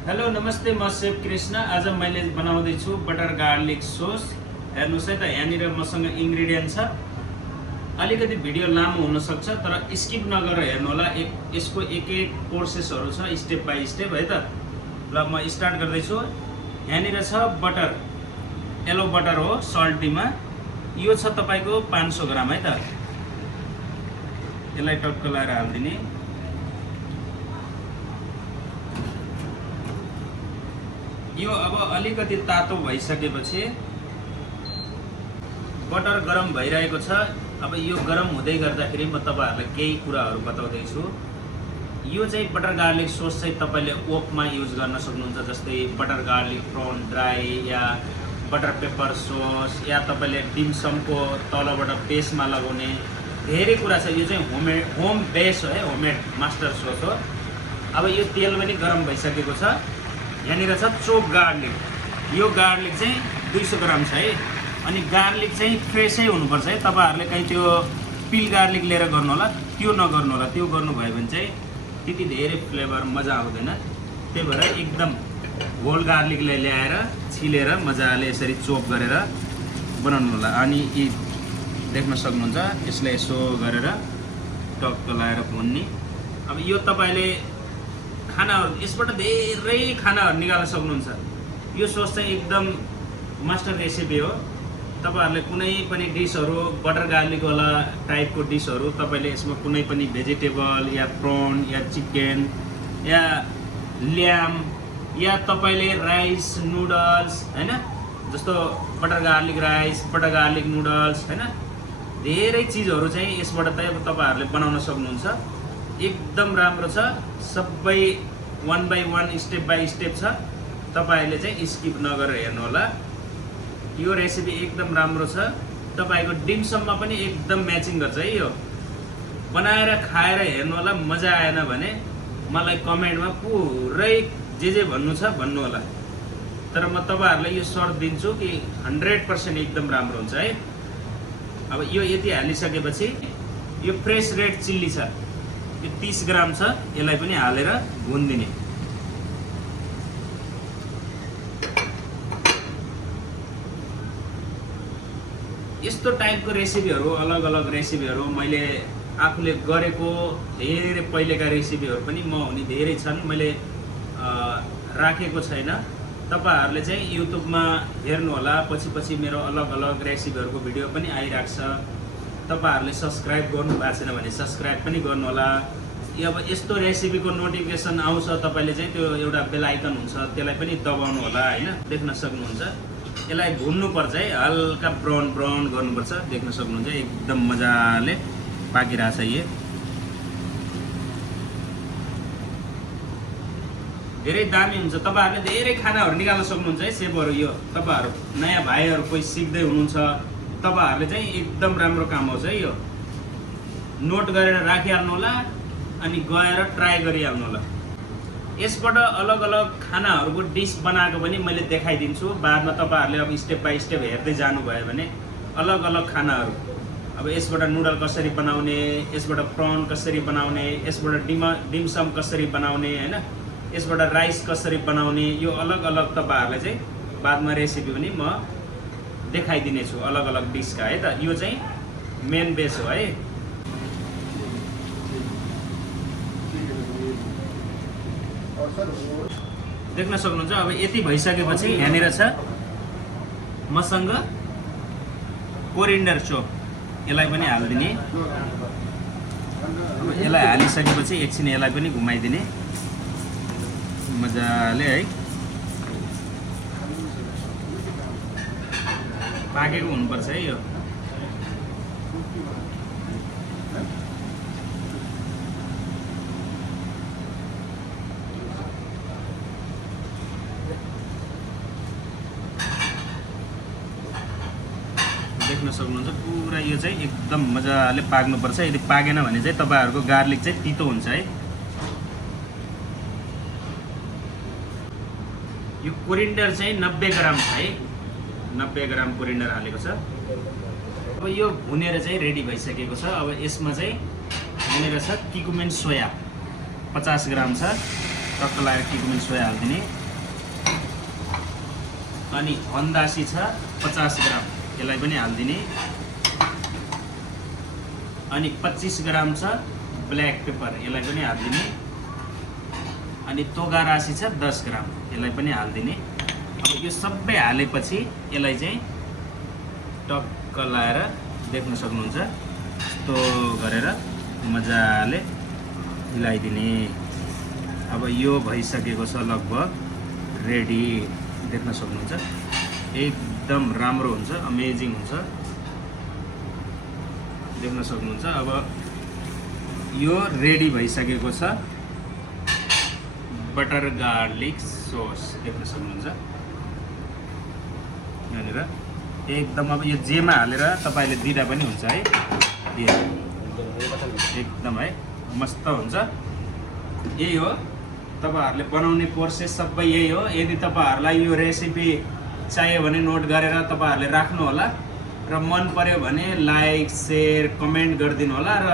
Hello नमस्ते, म safe Krishna. आज मैले बनाउँदैछु बटर गार्लिक सोस। हेर्नुहोस् है त, यहाँनिर मसँग इन्ग्रिडियन्ट छ। अलिकति भिडियो लामो हुनसक्छ तर स्किप नगरेर हेर्नु होला। यसको एक एक प्रोसेसहरू छ, स्टेप बाई स्टेप है त। ल म स्टार्ट गर्दैछु। यहाँनिर छ बटर, येलो बटर हो सल्टीमा। यो छ तपाईँको 500 ग्राम है त। यसलाई टक्क लाएर हालिदिने। यो अब अलिकति तातो भइसकेपछि बटर गरम भइरहेको छ। अब यो गरम हुँदै गर्दाखेरि म तपाईहरुलाई केही कुराहरू बताउँदैछु। यो चाहिँ बटर गार्लिक सोस चाहिँ तपाईले ओकमा युज गर्न सक्नुहुन्छ, जस्तै बटर गार्लिक प्रन ड्राई या बटर पेपर सोस, या तपाईले डिमसमको तलबाट बेसमा लगाउने धेरै कुरा छ। यो चाहिँ होम बेस हो है, होममेड मास्टर सोस हो। अब यो तेल पनि गरम भइसकेको छ। यहाँनिर छ चोप गार्लिक। यो गार्लिक चाहिँ 200 ग्राम छ है। अनि गार्लिक चाहिँ फ्रेसै हुनुपर्छ है। तपाईहरुले कहीँ त्यो पिल गार्लिक लिएर गर्नु होला, त्यो नगर्नु होला। त्यो गर्नुभयो भने चाहिँ त्यति धेरै फ्लेभर मजा आउँदैन। त्यही भएर एकदम होल गार्लिकलाई ल्याएर छिलेर मजाले यसरी चोप गरेर बनाउनु होला। अनि यी देख्न सक्नुहुन्छ, यसलाई यसो गरेर टक्क लाएर भुन्ने। अब यो तपाईले खानाहरू, यसबाट धेरै खानाहरू निकाल्न सक्नुहुन्छ। यो सोस चाहिँ एकदम मास्टर रेसिपी हो। तपाईहरुले कुनै पनि डिसहरू, बटर गार्लिक वाला टाइपको डिसहरू तपाईले यसमा कुनै पनि भेजिटेबल या प्रन या चिकन या ल्याम या तपाईले राइस नुडल्स हैन, जस्तो butter garlic rice, butter garlic noodles हैन, धेरै चीजहरू चाहिँ यसबाट तपाईहरुले बनाउन सक्नुहुन्छ। एकदम राम्रो छ। सबै 1 बाई 1 स्टेप बाई स्टेप छ। तपाईहरुले चाहिँ स्किप नगरेर हेर्नु होला। यो रेसिपी एकदम राम्रो छ। तपाईको डिमसममा पनि एकदम म्याचिङ गर्छ है। यो बनाएर खाएर हेर्नु होला। मजा आएन भने मलाई कमेन्टमा पुरै जे भन्नु छ भन्नु होला। तर म तपाईहरुलाई यो सर्ट दिन्छु कि 100% एकदम राम्रो हुन्छ है। अब यो यति हालिसकेपछि यो फ्रेस रेड चिल्ली छ, यो 30 ग्राम छ। यसलाई पनि हालेर भुनिदिने। यस्तो टाइपको रेसिपीहरू, अलग अलग रेसिपीहरू मैले आफूले गरेको धेरै पहिलेका रेसिपीहरू पनि म हुने धेरै छन्, मैले राखेको छैन। तपाईहरुले चाहिँ युट्युबमा हेर्नु होला। पछि मेरो अलग अलग रेसिपीहरूको भिडियो पनि आइराख्छ। तपाईहरुले सब्स्क्राइब गर्नु भएको छैन भने सब्स्क्राइब पनि गर्नु होला। अब यस्तो रेसिपीको नोटिफिकेसन आउँछ, तपाईले चाहिँ त्यो एउटा बेल आइकन हुन्छ, त्यसलाई पनि दबाउनु होला हैन। देख्न सक्नुहुन्छ, यसलाई भुन्नु पर्छ है, हल्का ब्राउन गर्नुपर्छ। देख्न सक्नुहुन्छ एकदम मजाले पाकिरहेछ। यो धेरै दामी हुन्छ। तपाईहरुले धेरै खानाहरू निकाल्न सक्नुहुन्छ है सेफहरू। यो तपाईहरु नयाँ भाइहरू कोही सिक्दै हुनुहुन्छ, तपाईहरुले चाहिँ एकदम राम्रो काम आउँछ है। यो नोट गरेर राखिहाल्नु होला अनि गएर ट्राई गरिहाल्नु होला। यसबाट अलग अलग खानाहरूको डिस बनाएको पनि मैले देखाइदिन्छु बादमा। तपाईहरुले अब स्टेप बाई स्टेप हेर्दै जानुभयो भने अलग अलग खानाहरू, अब यसबाट नुडल कसरी बनाउने, यसबाट प्रन कसरी बनाउने, यसबाट डिमसम कसरी बनाउने हैन, यसबाट राइस कसरी बनाउने, यो अलग अलग तपाईहरुलाई चाहिँ बादमा रेसिपी पनि म देखाइदिने छु, अलग अलग डिसका है त। यो चाहिँ मेन बेस हो है। देख्न सक्नुहुन्छ। अब यति भइसकेपछि यहाँनिर छ मसँग कोरिएन्डर चोप। यसलाई पनि हालिदिने। अब यसलाई हालिसकेपछि एकछिन यसलाई पनि घुमाइदिने मजाले है। पाकेको हुनुपर्छ है यो। देख्न सक्नुहुन्छ पुरा यो चाहिँ एकदम मजाले पाक्नुपर्छ। यदि पाकेन भने चाहिँ तपाईहरुको गार्लिक चाहिँ तितो हुन्छ है। यो कोरिएन्डर चाहिँ 90 ग्राम छ है। 90 ग्राम कोरिएन्डर हालेको छ। अब यो भुनेर चाहिँ रेडी भइसकेको छ। अब यसमा चाहिँ यहाँनिर छ किकुमेन सोया 50 ग्राम छ। टक्क लगाएर क्युकुमिन सोया हालिदिने। अनि अन्दासी छ 50 ग्राम, यसलाई पनि हालिदिने। अनि 25 ग्राम छ ब्ल्याक पेपर, यसलाई पनि हालिदिने। अनि तोगा राशि छ 10 ग्राम, यसलाई पनि हालिदिने। अब यो सबै हालेपछि यसलाई चाहिँ टक्क लाएर देख्न सक्नुहुन्छ यस्तो गरेर मजाले हिलाइदिने। अब यो भइसकेको छ लगभग रेडी, देख्न सक्नुहुन्छ एकदम राम्रो हुन्छ, अमेजिङ हुन्छ, देख्न सक्नुहुन्छ। अब यो रेडी भइसकेको छ बटर गार्लिक सस, देख्न सक्नुहुन्छ यहाँनिर एकदम। अब यो जेमा हालेर तपाईँले दिँदा पनि हुन्छ है, एकदम है मस्त हुन्छ। यही हो तपाईँहरूले बनाउने प्रोसेस सबै यही हो। यदि तपाईँहरूलाई यो रेसिपी चाहियो भने नोट गरेर तपाईँहरूले राख्नु होला र मन पर्यो भने लाइक सेयर कमेन्ट गरिदिनु होला। र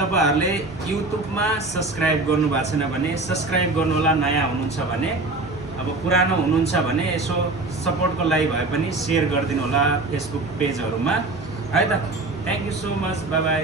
तपाईँहरूले युट्युबमा सब्सक्राइब गर्नुभएको छैन भने सब्सक्राइब गर्नु होला, नयाँ हुनुहुन्छ भने। अब पुरानो हुनुहुन्छ भने यसो सपोर्टको लागि भए पनि सेयर गरिदिनु होला फेसबुक पेजहरूमा है त। Thank you so much, by by.